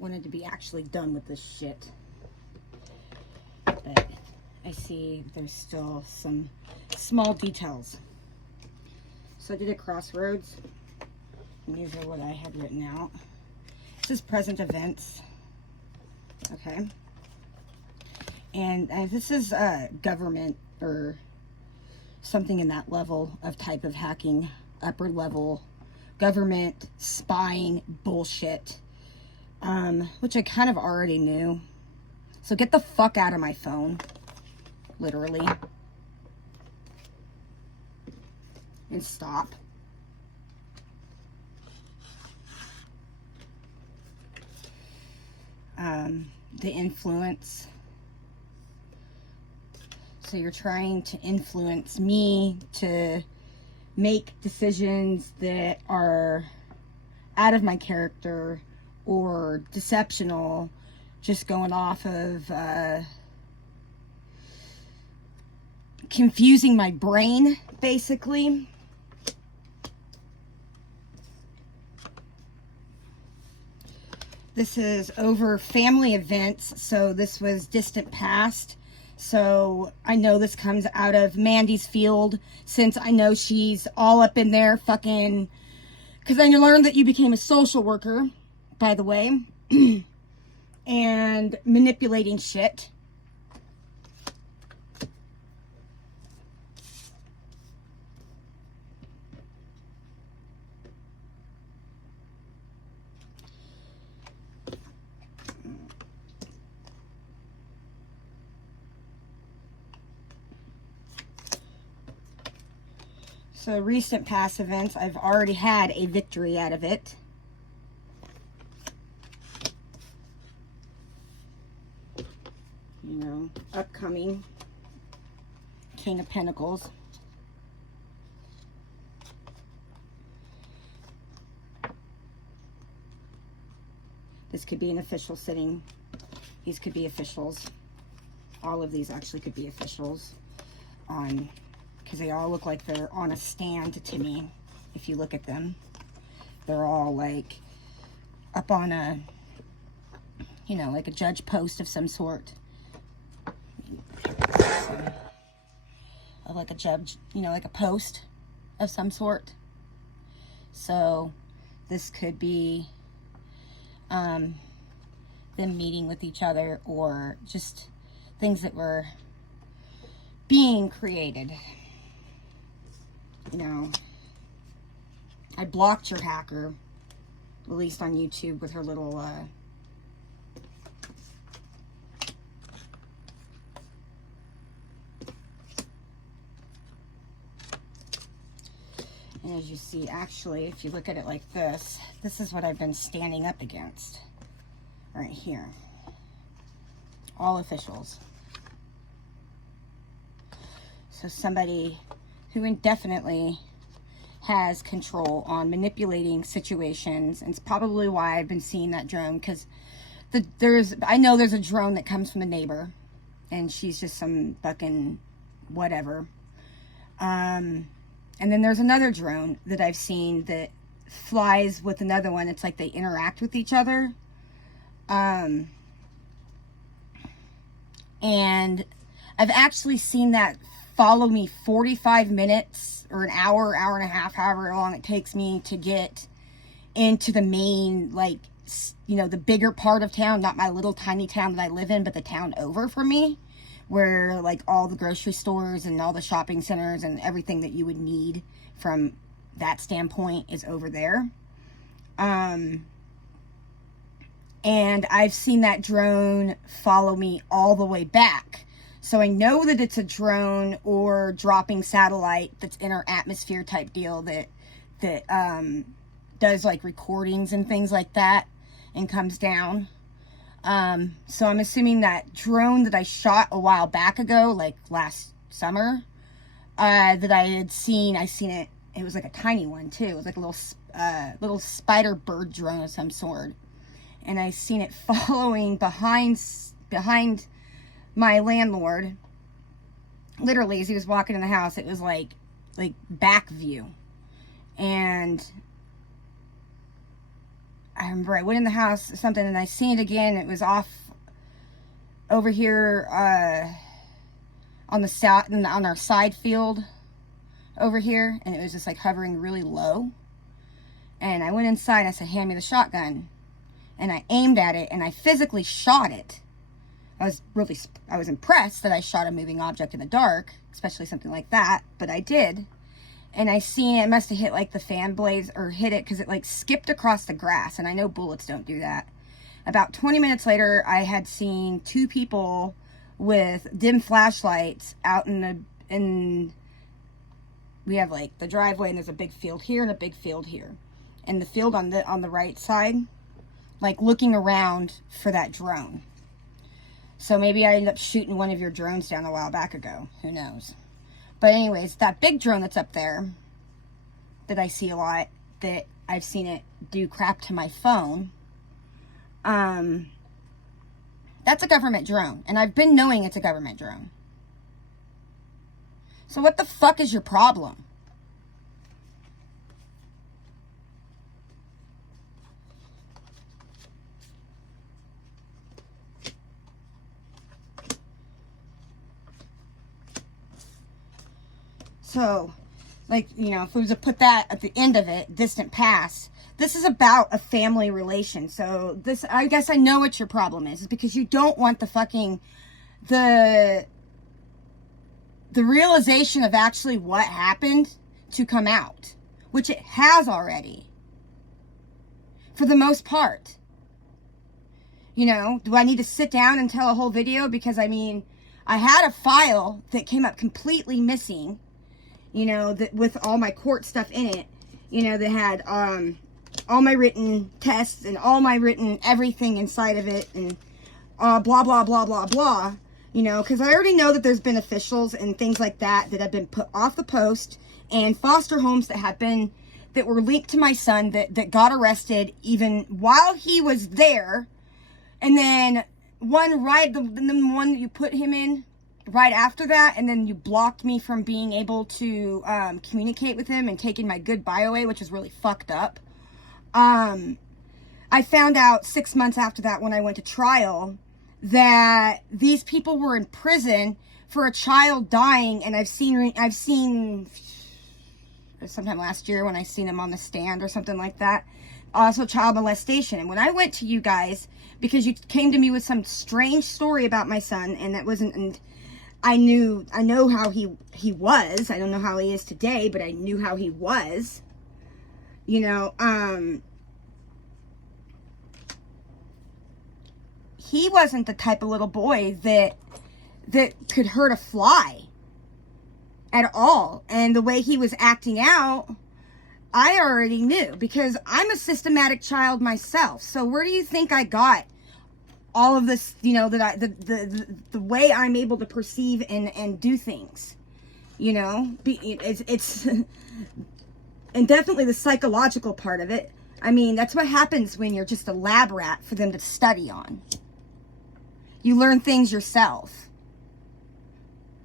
wanted to be actually done with this shit. But I see there's still some small details. So I did a crossroads. And these are what I had written out. This is present events. Okay. And this is government or something in that level of type of hacking, upper level government spying bullshit, which I kind of already knew. So get the fuck out of my phone, literally, and stop. The influence. So you're trying to influence me to make decisions that are out of my character or deceptional, just going off of confusing my brain, basically. This is over family events, so this was distant past. So I know this comes out of Mandy's field, since I know she's all up in there fucking, because I learned that you became a social worker, by the way, and manipulating shit. So recent past events, I've already had a victory out of it. You know, upcoming King of Pentacles. This could be an official sitting. These could be officials. All of these actually could be officials on, because they all look like they're on a stand to me. If you look at them, they're all like up on a, you know, like a judge post of some sort. Of like a judge, you know, like a post of some sort. So this could be them meeting with each other, or just things that were being created. You know, I blocked your hacker, at least on YouTube, with her little and as you see, actually, if you look at it like this, this is what I've been standing up against right here. All officials. So somebody who indefinitely has control on manipulating situations, and it's probably why I've been seeing that drone, because I know there's a drone that comes from the neighbor, and she's just some fucking whatever. And then there's another drone that I've seen that flies with another one. It's like they interact with each other. And I've actually seen that follow me 45 minutes or an hour, hour and a half, however long it takes me to get into the main, like, you know, the bigger part of town, not my little tiny town that I live in, but the town over from me, where like all the grocery stores and all the shopping centers and everything that you would need from that standpoint is over there. And I've seen that drone follow me all the way back. So I know that it's a drone or dropping satellite that's in our atmosphere type deal that does like recordings and things like that and comes down. So I'm assuming that drone that I shot a while back ago, like last summer, that I had seen, it was like a tiny one too. It was like a little spider bird drone of some sort. And I seen it following behind my landlord. Literally, as he was walking in the house, it was like back view. And I remember I went in the house or something, and I seen it again. It was off over here on the south, on our side field over here, and it was just like hovering really low. And I went inside, and I said, hand me the shotgun. And I aimed at it, and I physically shot it. I was impressed that I shot a moving object in the dark, especially something like that, but I did. And I seen it must have hit like the fan blades, or hit it because it like skipped across the grass, and I know bullets don't do that. About 20 minutes later, I had seen two people with dim flashlights out in we have like the driveway, and there's a big field here and a big field here. And the field on the right side, like looking around for that drone. So maybe I ended up shooting one of your drones down a while back ago. Who knows? But anyways, that big drone that's up there that I see a lot, that I've seen it do crap to my phone, that's a government drone. And I've been knowing it's a government drone. So what the fuck is your problem? So, like, you know, if we was to put that at the end of it, distant past, this is about a family relation. So this, I guess I know what your problem is because you don't want the fucking, the realization of actually what happened to come out, which it has already, for the most part. You know, do I need to sit down and tell a whole video? Because, I mean, I had a file that came up completely missing, you know, that with all my court stuff in it, you know, that had all my written tests and all my written everything inside of it, and blah, blah, blah, blah, blah, you know, because I already know that there's been officials and things like that that have been put off the post, and foster homes that were linked to my son that got arrested even while he was there. And then the one that you put him in right after that, and then you blocked me from being able to communicate with him and taking my good bio away, which is really fucked up. I found out 6 months after that, when I went to trial, that these people were in prison for a child dying, and I've seen sometime last year when I seen them on the stand or something like that, also child molestation. And when I went to you guys, because you came to me with some strange story about my son, and that wasn't, and I know how he was. I don't know how he is today, but I knew how he was. You know, he wasn't the type of little boy that could hurt a fly at all. And the way he was acting out, I already knew, because I'm a systematic child myself. So where do you think I got all of this, you know, that the way I'm able to perceive and do things, you know? It's and definitely the psychological part of it. I mean, that's what happens when you're just a lab rat for them to study on. You learn things yourself.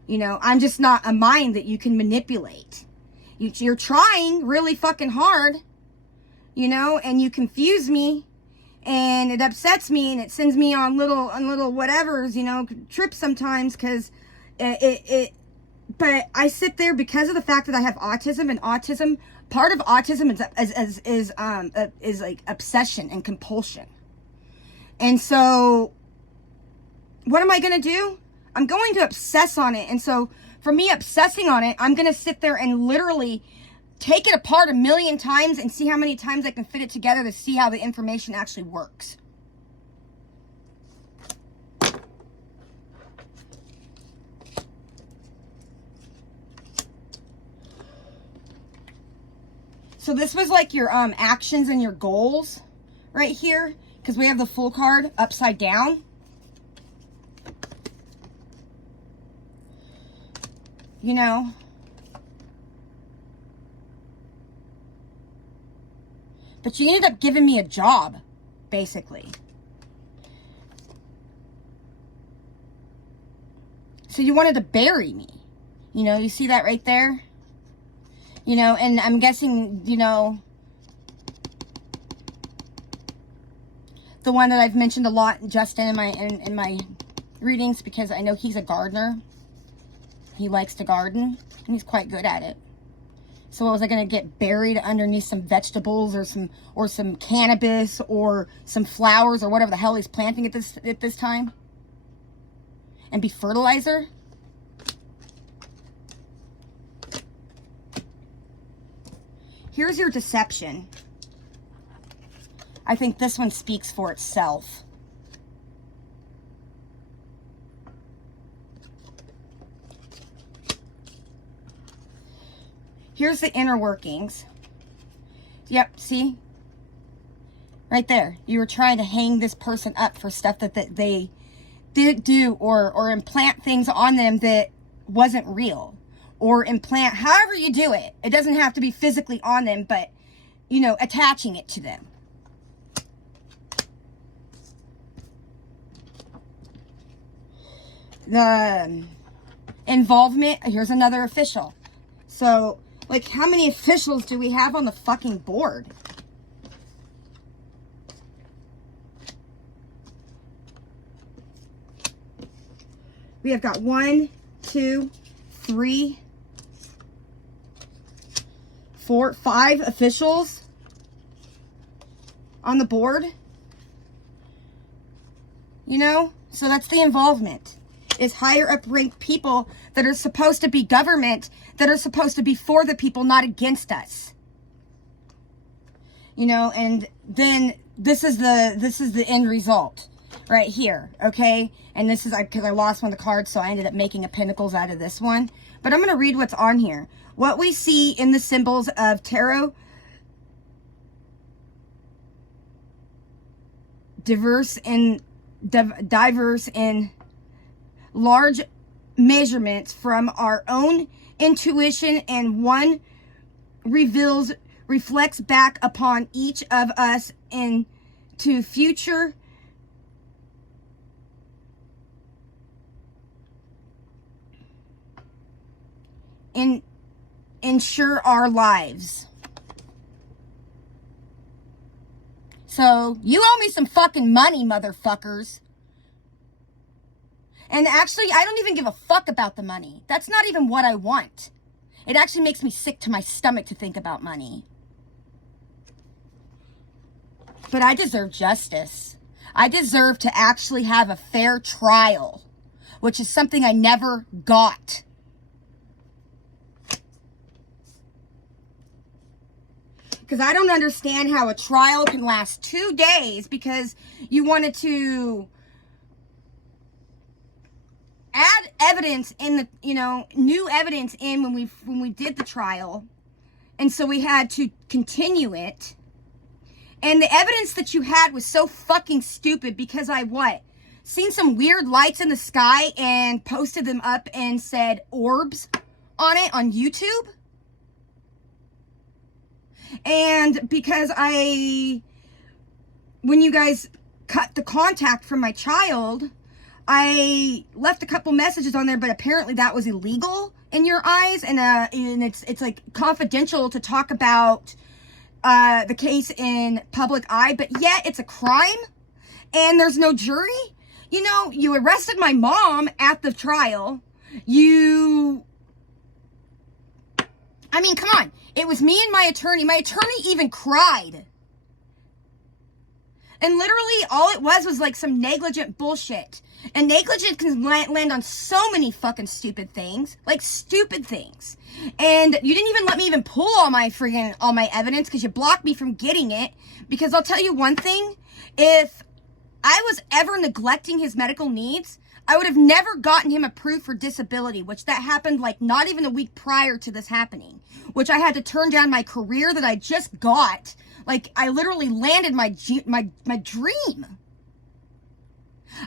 You know, I'm just not a mind that you can manipulate. You're trying really fucking hard, you know, and you confuse me, and it upsets me, and it sends me on little whatevers, you know, trips sometimes, because but I sit there because of the fact that I have autism, and part of autism is like obsession and compulsion. And so what am I going to do? I'm going to obsess on it. And so for me obsessing on it, I'm going to sit there and literally take it apart 1,000,000 times and see how many times I can fit it together to see how the information actually works. So this was like your actions and your goals right here, because we have the full card upside down. You know, but you ended up giving me a job, basically. So you wanted to bury me. You know, you see that right there? You know, and I'm guessing, you know, the one that I've mentioned a lot, Justin, in my readings, because I know he's a gardener. He likes to garden, and he's quite good at it. So was I going to get buried underneath some vegetables or some cannabis or some flowers or whatever the hell he's planting at this time? And be fertilizer? Here's your deception. I think this one speaks for itself. Here's the inner workings. Yep, see? Right there. You were trying to hang this person up for stuff that they didn't do, or implant things on them that wasn't real. Or implant, however you do it. It doesn't have to be physically on them, but, you know, attaching it to them. The involvement, here's another official. So, like, how many officials do we have on the fucking board? We have got 1, 2, 3, 4, 5 officials on the board. You know? So that's the involvement. Is higher up ranked people that are supposed to be government, that are supposed to be for the people, not against us. You know, and then this is the end result right here, okay? And this is because I lost one of the cards, so I ended up making a pentacles out of this one. But I'm going to read what's on here. What we see in the symbols of tarot, diverse in large measurements from our own intuition, and one reflects back upon each of us into future ensure our lives. So you owe me some fucking money, motherfuckers. And actually, I don't even give a fuck about the money. That's not even what I want. It actually makes me sick to my stomach to think about money. But I deserve justice. I deserve to actually have a fair trial, which is something I never got. Because I don't understand how a trial can last 2 days because you wanted to add evidence in the, you know, new evidence in when we did the trial. And so we had to continue it. And the evidence that you had was so fucking stupid because I seen some weird lights in the sky and posted them up and said orbs on it on YouTube. And because when you guys cut the contact from my child, I left a couple messages on there, but apparently that was illegal in your eyes, and it's like confidential to talk about the case in public eye, but yet it's a crime, and there's no jury. You know, you arrested my mom at the trial. I mean, come on. It was me and my attorney. My attorney even cried. And literally all it was like some negligent bullshit. And negligence can land on so many fucking stupid things. Like stupid things. And you didn't even let me even pull all my evidence because you blocked me from getting it. Because I'll tell you one thing. If I was ever neglecting his medical needs, I would have never gotten him approved for disability, which that happened like not even a week prior to this happening, which I had to turn down my career that I just got. Like I literally landed my dream.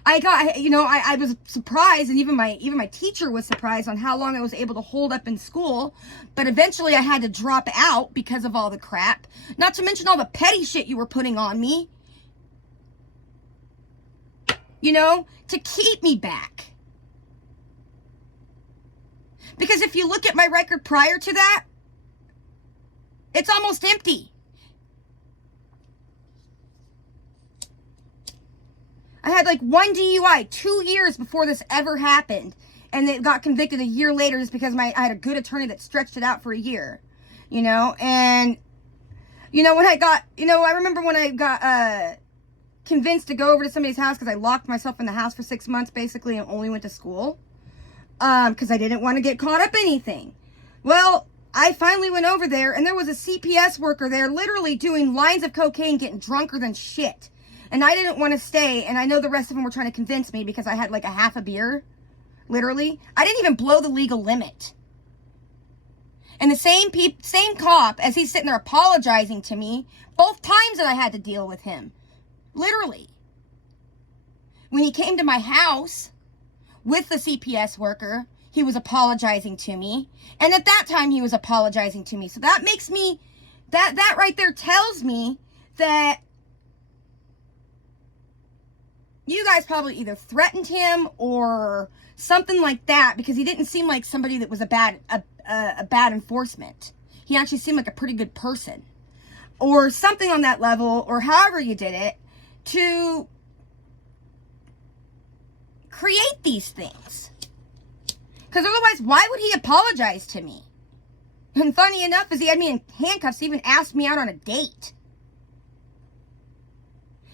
I was surprised, and even my teacher was surprised on how long I was able to hold up in school, but eventually I had to drop out because of all the crap, not to mention all the petty shit you were putting on me. You know, to keep me back. Because if you look at my record prior to that, it's almost empty. I had like 1 DUI 2 years before this ever happened. And it got convicted a year later just because I had a good attorney that stretched it out for a year. You know, and, you know, I remember when I got convinced to go over to somebody's house because I locked myself in the house for 6 months basically and only went to school. Because I didn't want to get caught up in anything. Well, I finally went over there and there was a CPS worker there literally doing lines of cocaine, getting drunker than shit. And I didn't want to stay, and I know the rest of them were trying to convince me because I had like a half a beer. Literally. I didn't even blow the legal limit. And the same cop, as he's sitting there apologizing to me, both times that I had to deal with him. Literally. When he came to my house with the CPS worker, he was apologizing to me. And at that time, he was apologizing to me. So that makes me, that right there tells me that you guys probably either threatened him or something like that, because he didn't seem like somebody that was a bad enforcement. He actually seemed like a pretty good person. Or something on that level, or however you did it, to create these things. Because otherwise, why would he apologize to me? And funny enough, is he had me in handcuffs, he even asked me out on a date.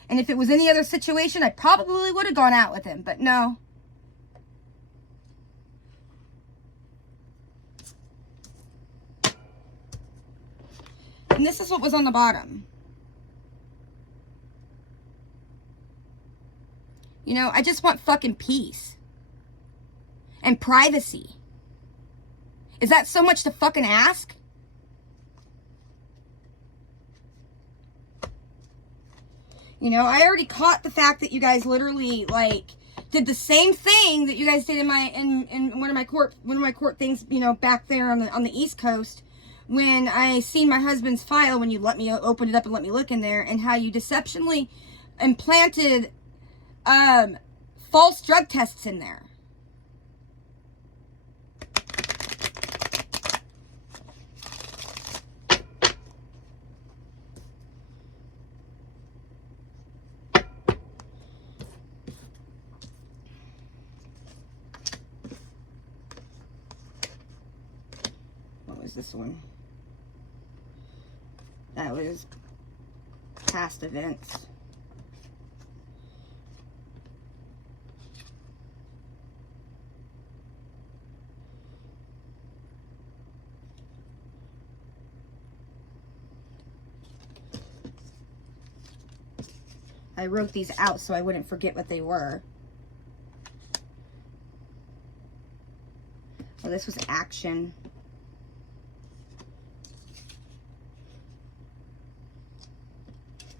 And if it was any other situation, I probably would have gone out with him. But no. And this is what was on the bottom. You know, I just want fucking peace. And privacy. Is that so much to fucking ask? You know, I already caught the fact that you guys literally, like, did the same thing that you guys did in one of my court things, you know, back there on the East Coast, when I seen my husband's file, when you let me open it up and let me look in there, and how you deceptionally implanted false drug tests in there. This one. That was past events. I wrote these out so I wouldn't forget what they were. Oh, this was action.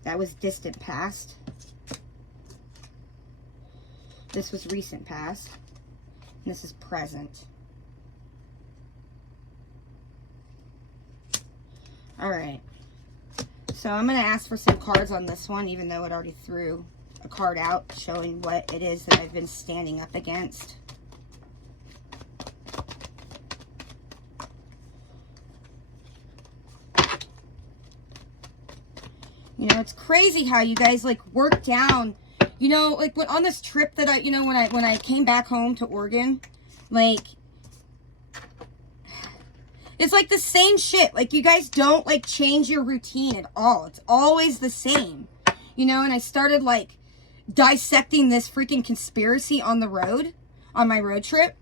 That was distant past. This was recent past. And this is present. Alright. So I'm going to ask for some cards on this one, even though it already threw a card out showing what it is that I've been standing up against. You know, it's crazy how you guys, like, work down, you know, like, when, on this trip that I, you know, when I came back home to Oregon, like, it's like the same shit. Like, you guys don't, like, change your routine at all. It's always the same, you know, and I started, like, dissecting this freaking conspiracy on the road, on my road trip,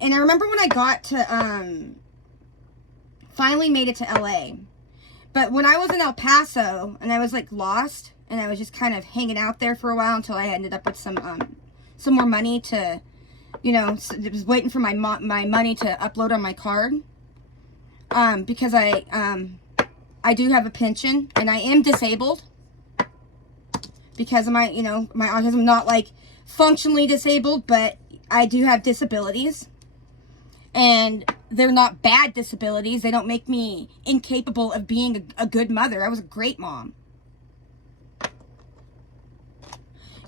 and I remember when I got to, finally made it to LA. But when I was in El Paso, and I was, like, lost, and I was just kind of hanging out there for a while until I ended up with some more money to, you know, I was waiting for my money to upload on my card, because I do have a pension, and I am disabled, because of my, you know, my autism. Not, like, functionally disabled, but I do have disabilities, and they're not bad disabilities. They don't make me incapable of being a good mother. I was a great mom.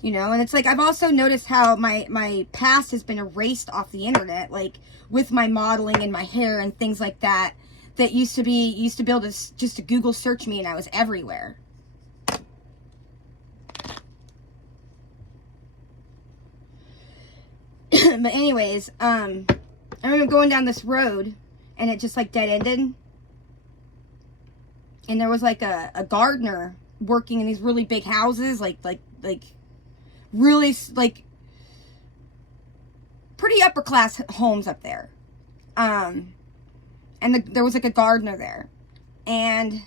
You know, and it's like, I've also noticed how my past has been erased off the internet, like, with my modeling and my hair and things like that, that used to be able to just to Google search me and I was everywhere. But anyways, I remember going down this road and it just like dead ended. And there was like a gardener working in these really big houses, like really like pretty upper class homes up there. And there was like a gardener there. And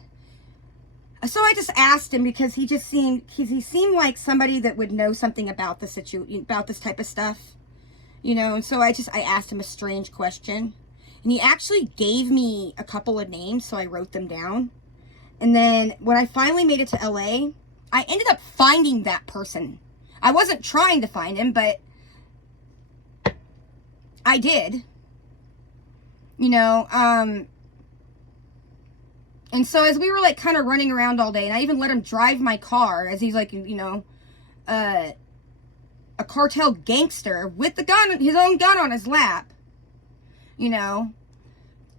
so I just asked him because he seemed like somebody that would know something about the situation, about this type of stuff, you know. And so I asked him a strange question, and he actually gave me a couple of names, so I wrote them down. And then when I finally made it to LA, I ended up finding that person. I wasn't trying to find him, but I did, you know. And so as we were like kind of running around all day, and I even let him drive my car as he's like, you know, a cartel gangster with the gun, his own gun on his lap, you know,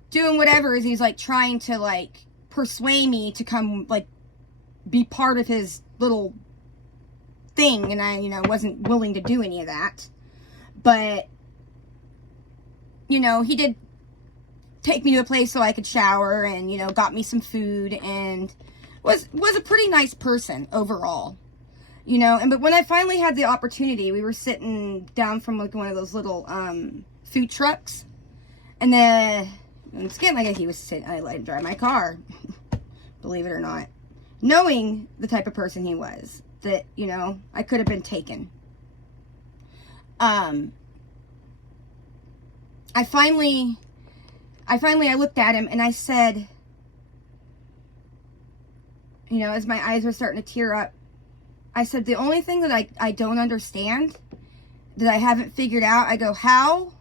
doing whatever as he's like trying to like persuade me to come like be part of his little thing. And I, you know, wasn't willing to do any of that. But, you know, he did take me to a place so I could shower, and, you know, got me some food, and was a pretty nice person overall, you know. And but when I finally had the opportunity, we were sitting down from like one of those little food trucks, and then it's getting like he was sitting. I let him drive my car, believe it or not, knowing the type of person he was, that, you know, I could have been taken. I looked at him and I said, you know, as my eyes were starting to tear up, I said, the only thing that I don't understand, that I haven't figured out, I go, how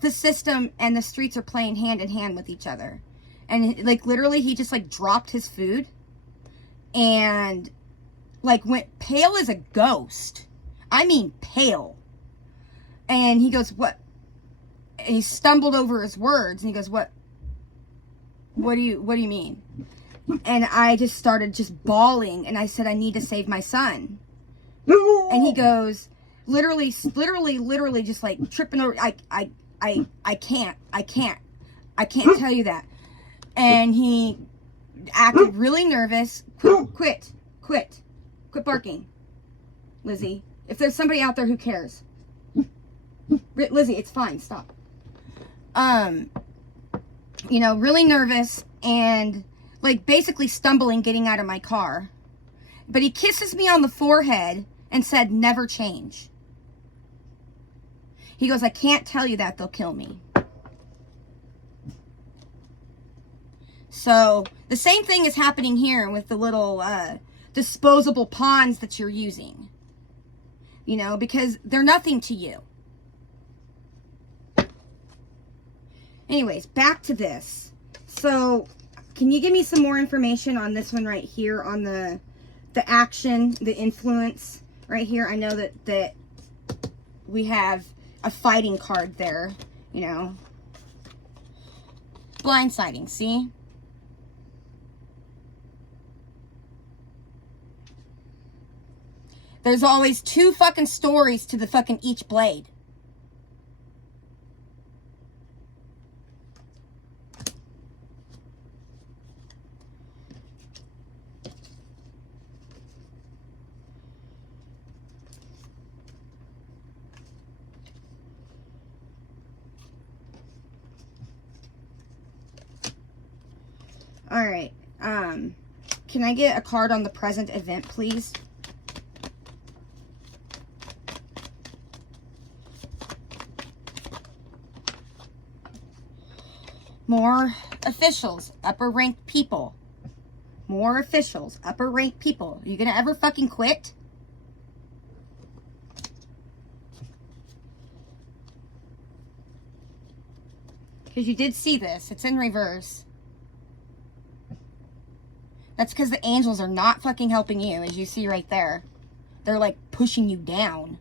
the system and the streets are playing hand in hand with each other. And like literally he just like dropped his food and like went pale as a ghost. I mean pale. And he goes, what? And he stumbled over his words, and he goes, what do you mean? And I just started just bawling, and I said, I need to save my son. And he goes, literally just like tripping over, I can't tell you that. And he acted really nervous. Quit barking, Lizzie. If there's somebody out there who cares. Lizzie, it's fine, stop. You know, really nervous and like basically stumbling getting out of my car. But he kisses me on the forehead and said, never change. He goes, I can't tell you that, they'll kill me. So the same thing is happening here with the little disposable ponds that you're using. You know, because they're nothing to you. Anyways, back to this. So, can you give me some more information on this one right here, on the action, the influence right here? I know that we have a fighting card there, you know. Blindsiding, see? There's always two fucking stories to the fucking each blade. All right. Can I get a card on the present event, please? More officials, upper ranked people. More officials, upper ranked people. Are you gonna ever fucking quit? Because you did see this. It's in reverse. That's because the angels are not fucking helping you, as you see right there. They're like pushing you down.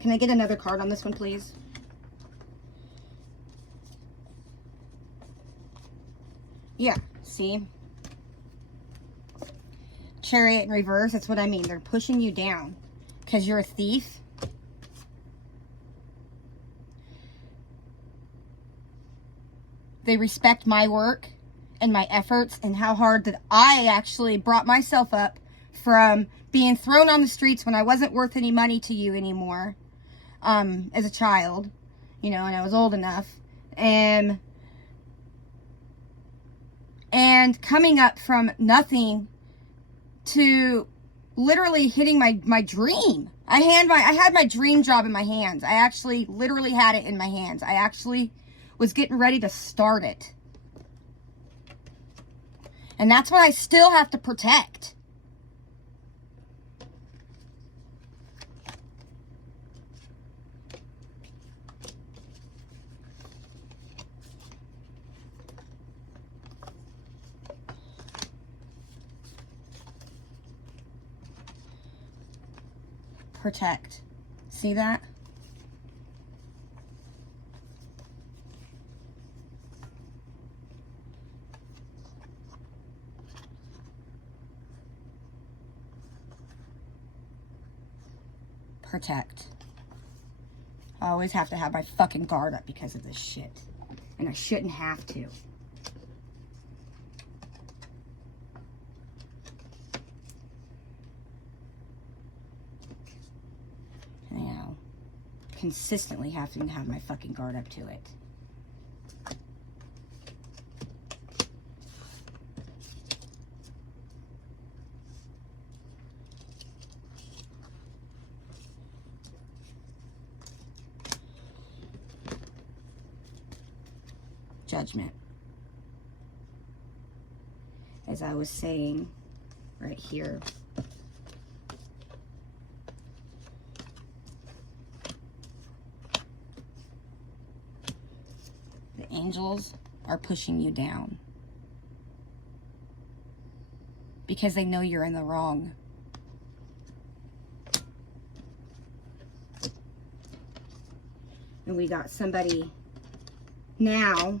Can I get another card on this one, please? Yeah, see? Chariot in reverse, that's what I mean. They're pushing you down. because you're a thief. They respect my work and my efforts and how hard that I actually brought myself up from being thrown on the streets when I wasn't worth any money to you anymore, as a child, you know, and I was old enough, and coming up from nothing to literally hitting my dream. I had my dream job in my hands. I actually literally had it in my hands. I actually was getting ready to start it. And that's what I still have to protect. Protect. See that? Protect. I always have to have my fucking guard up because of this shit. And I shouldn't have to. You know, consistently having to have my fucking guard up to it. Judgment. As I was saying right here. The angels are pushing you down. Because they know you're in the wrong. And we got somebody now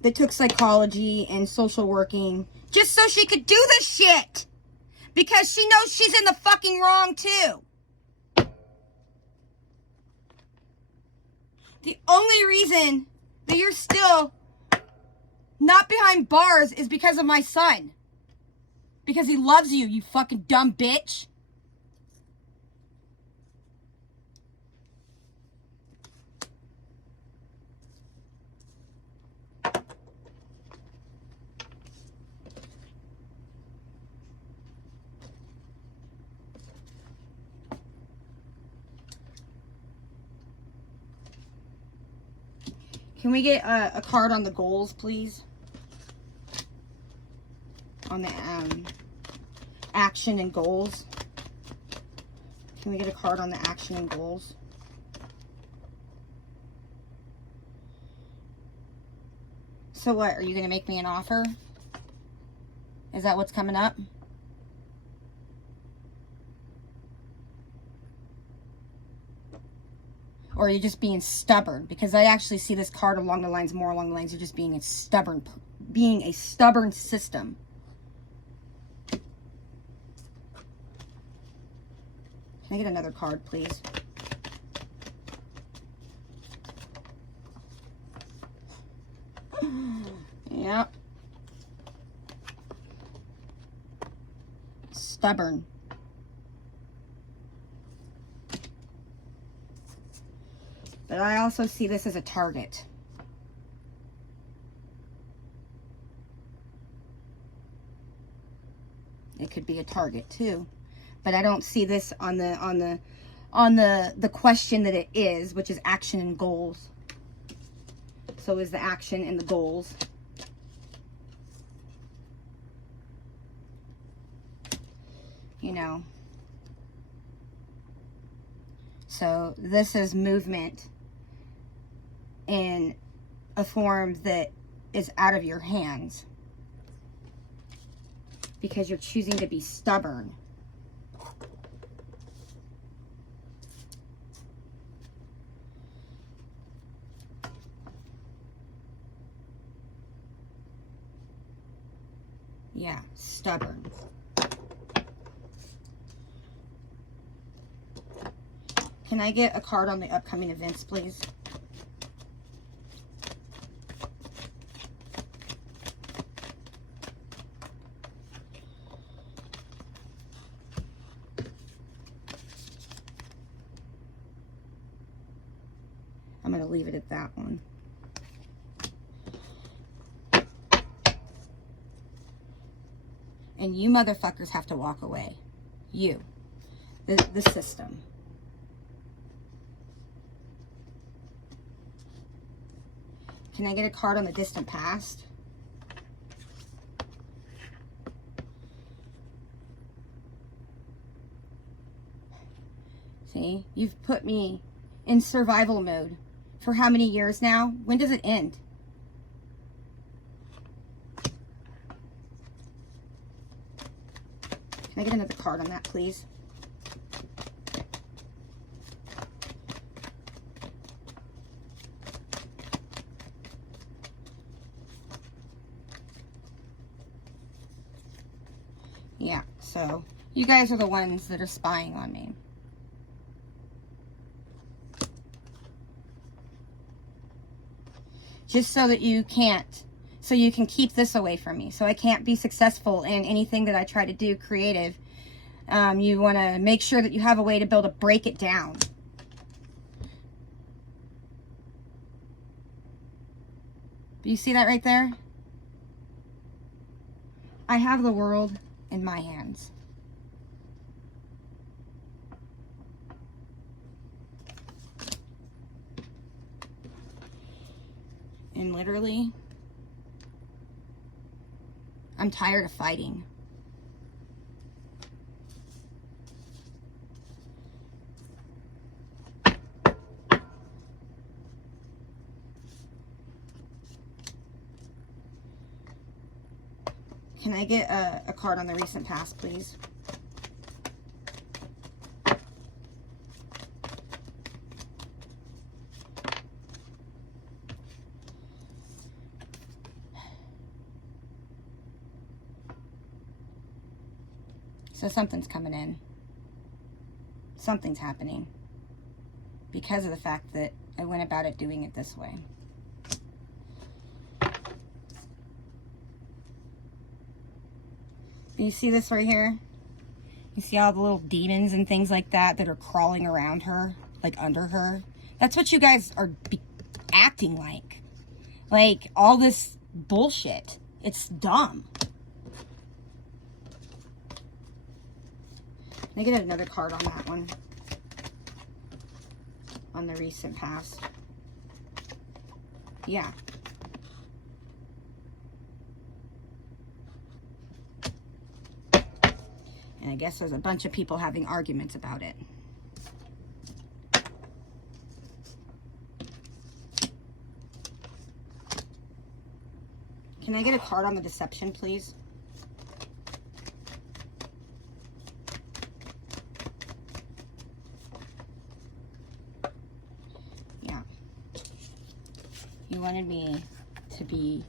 that took psychology and social working just so she could do this shit. Because she knows she's in the fucking wrong too. The only reason that you're still not behind bars is because of my son. Because he loves you, you fucking dumb bitch. Can we get a card on the goals, please? On the action and goals. Can we get a card on the action and goals? So what? Are you going to make me an offer? Is that what's coming up? Or are you just being stubborn? Because I actually see this card along the lines, more along the lines of just being a stubborn system. Can I get another card, please? Yep. Stubborn. But I also see this as a target. It could be a target too. But I don't see this on the question that it is, which is action and goals. So is the action and the goals. You know. So this is movement in a form that is out of your hands. Because you're choosing to be stubborn. Yeah, stubborn. Can I get a card on the upcoming events, please? I'm going to leave it at that one. And you motherfuckers have to walk away. You. The system. Can I get a card on the distant past? See? You've put me in survival mode. For how many years now? When does it end? Can I get another card on that, please? Yeah, so you guys are the ones that are spying on me. Just so that you can't, so you can keep this away from me. So I can't be successful in anything that I try to do creative. You want to make sure that you have a way to be able to break it down. Do you see that right there? I have the world in my hands. And literally, I'm tired of fighting. Can I get a card on the recent past, please? So something's coming in. Something's happening. Because of the fact that I went about it doing it this way. You see this right here? You see all the little demons and things like that are crawling around her, like under her? That's what you guys are acting like. Like, all this bullshit. It's dumb. Can I get another card on that one? On the recent past. Yeah. And I guess there's a bunch of people having arguments about it. Can I get a card on the deception, please? Yeah. You wanted me to be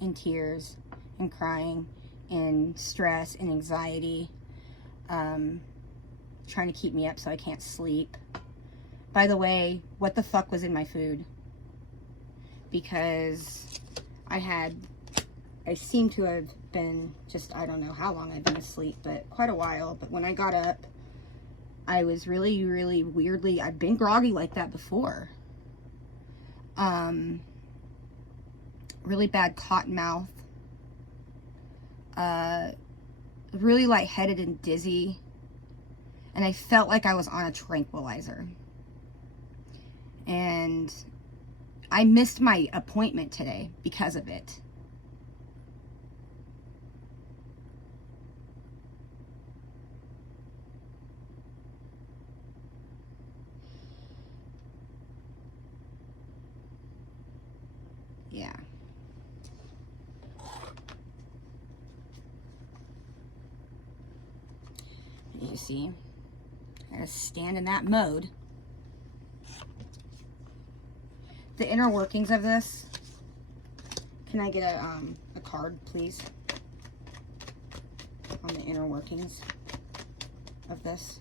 in tears and crying and stress and anxiety, trying to keep me up so I can't sleep. By the way, what the fuck was in my food? Because I seem to have been just, I don't know how long I've been asleep, but quite a while. But when I got up, I was really, really weirdly, I've been groggy like that before. Really bad cotton mouth. Really lightheaded and dizzy. And I felt like I was on a tranquilizer. And I missed my appointment today because of it. Yeah. You see, I gotta stand in that mode. The inner workings of this. Can I get a card, please? On the inner workings of this.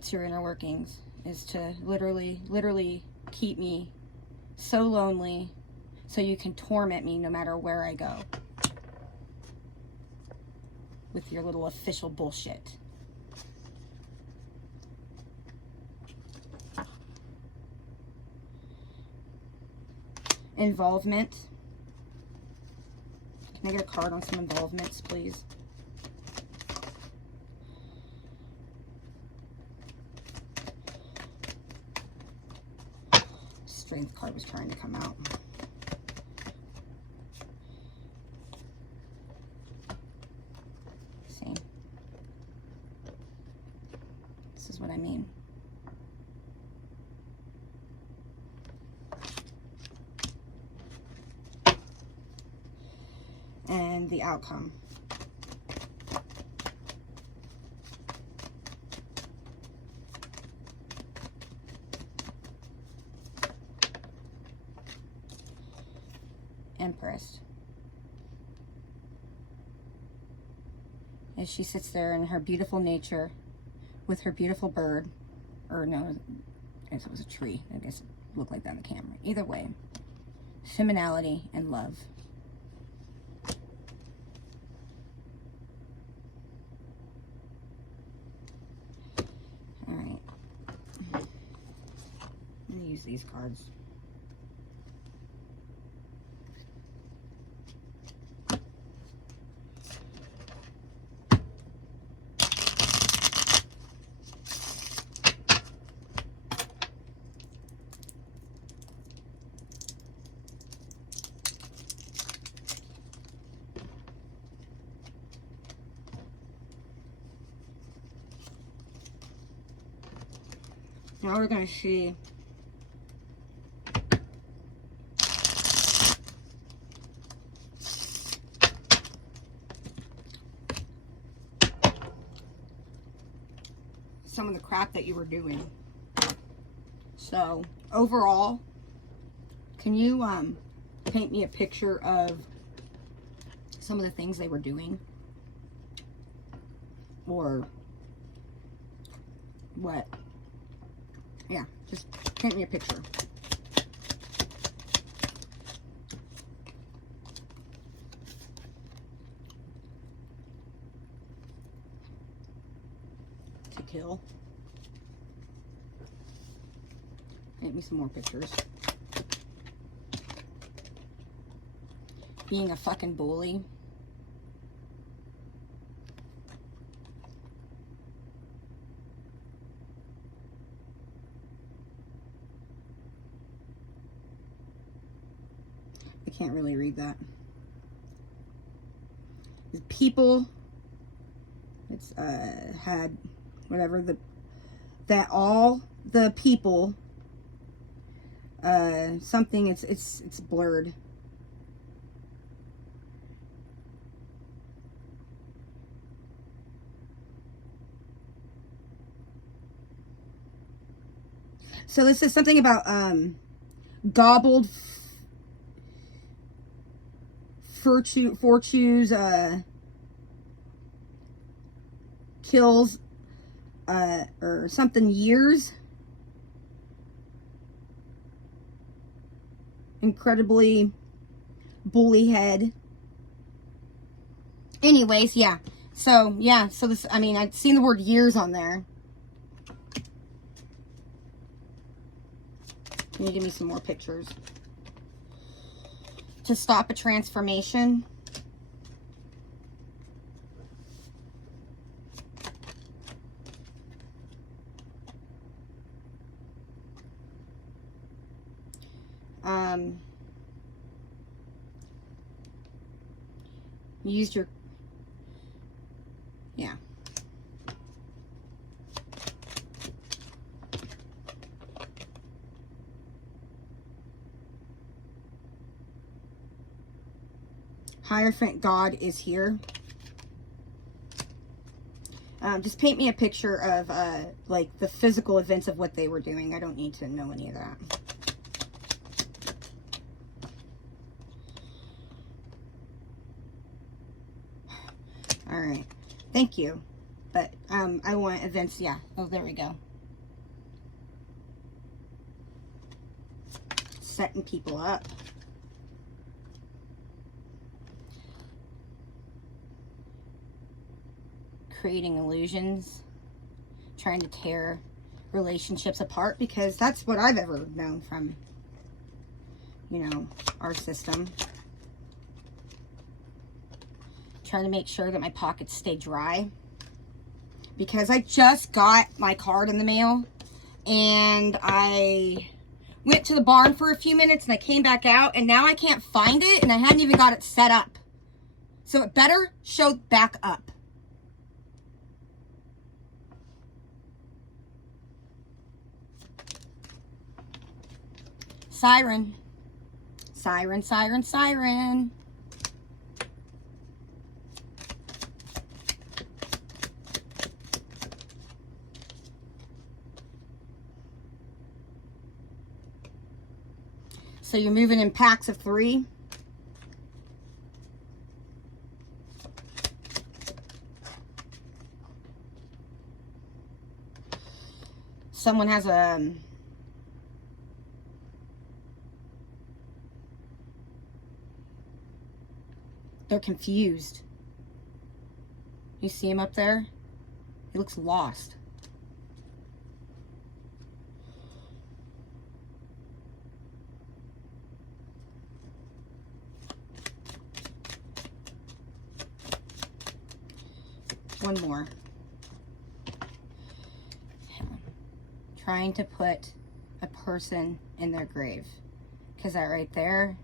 That's your inner workings, is to literally keep me so lonely so you can torment me no matter where I go with your little official bullshit. Involvement. Can I get a card on some involvements, please? Strength card was trying to come out. See? This is what I mean. And the outcome. Empress. As she sits there in her beautiful nature with her beautiful bird, or no, I guess it was a tree. I guess it looked like that on the camera. Either way, femininity and love. All right. I'm gonna use these cards. Now we're going to see some of the crap that you were doing. So, overall, can you paint me a picture of some of the things they were doing? Or what? Yeah, just paint me a picture. To kill. Paint me some more pictures. Being a fucking bully. I can't really read that. The people, it's had whatever that all the people something, it's blurred. So this is something about gobbled fortunes, kills, or something years. Incredibly bully head. Anyways, yeah. So, yeah. So this, I mean, I've seen the word years on there. Can you give me some more pictures? To stop a transformation. Used your, yeah. Hierophant God is here. Just paint me a picture of like the physical events of what they were doing. I don't need to know any of that. All right, thank you. But I want events. Yeah. Oh, there we go. setting people up. Creating illusions. Trying to tear relationships apart, because that's what I've ever known from, you know, our system. Trying to make sure that my pockets stay dry, because I just got my card in the mail and I went to the barn for a few minutes and I came back out and now I can't find it, and I hadn't even got it set up. So it better show back up. Siren. Siren, siren, siren. So you're moving in packs of 3. Someone has a they're confused. You see him up there? He looks lost. One more. Trying to put a person in their grave. Because that right there,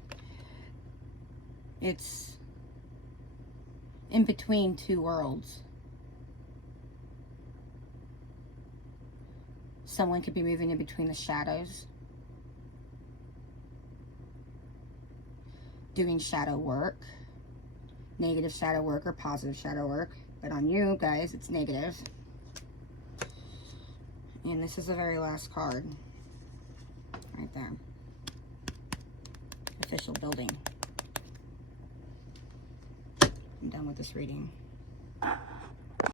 it's in between 2 worlds. Someone could be moving in between the shadows. Doing shadow work. Negative shadow work or positive shadow work. But on you guys, it's negative. And this is the very last card. Right there. Official building. I'm done with this reading.